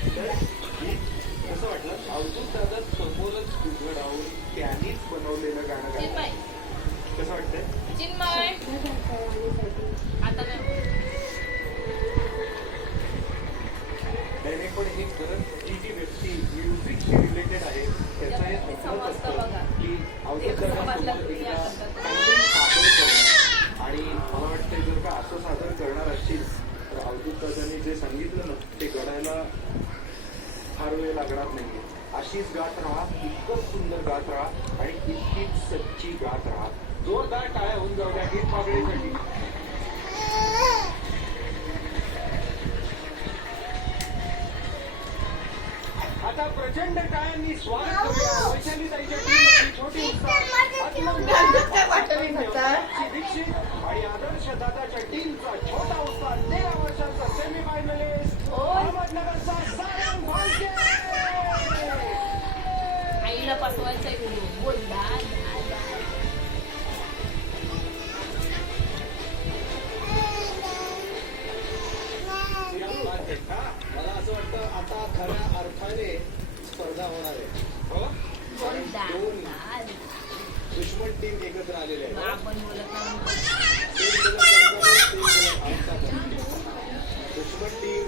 तर कसं वाटलं अवधूत दादा समोरच उभं राहून त्यांनीच बनवलेलं गाणं गायलं. कसं वाटतंय चिन्मय? आता नाही पण हे खरंच ही जी व्यक्ती म्युझिकशी रिलेटेड आहे त्याचं हे स्वप्नच असतं की अवधूत दादासोबत एकदा काहीतरी सादर करणं. आणि मला वाटतंय जर का असं सादर करणार असतील तर अवधूत दादांनी जे सांगितलं ना ते घडायला फार वेळ लागणार नाहीये. अशीच गात राहा, इतकंच सुंदर गात राहा आणि इतकीच सच्ची गात राहा. जोरदार टाळ्या होऊन जाऊ द्या गीत मागणीसाठी. आता प्रचंड टाळ्यांनी स्वागत करूया वैशाली ताईच्या टीमची छोटी दीक्षित आणि आदर्श दादाच्या टीमचा छोटा उत्साह 13 वर्षांचा सेमीफायनलिस्ट अहमदनगरचा सारंग भालके. आईला पाठवायचंय बोलला. मला असं वाटतं आता खऱ्या अर्थाने स्पर्धा होणार आहे. दुश्मन टीम एकत्र आलेले आहे. आपण बोलत नाही. दुश्मन टीम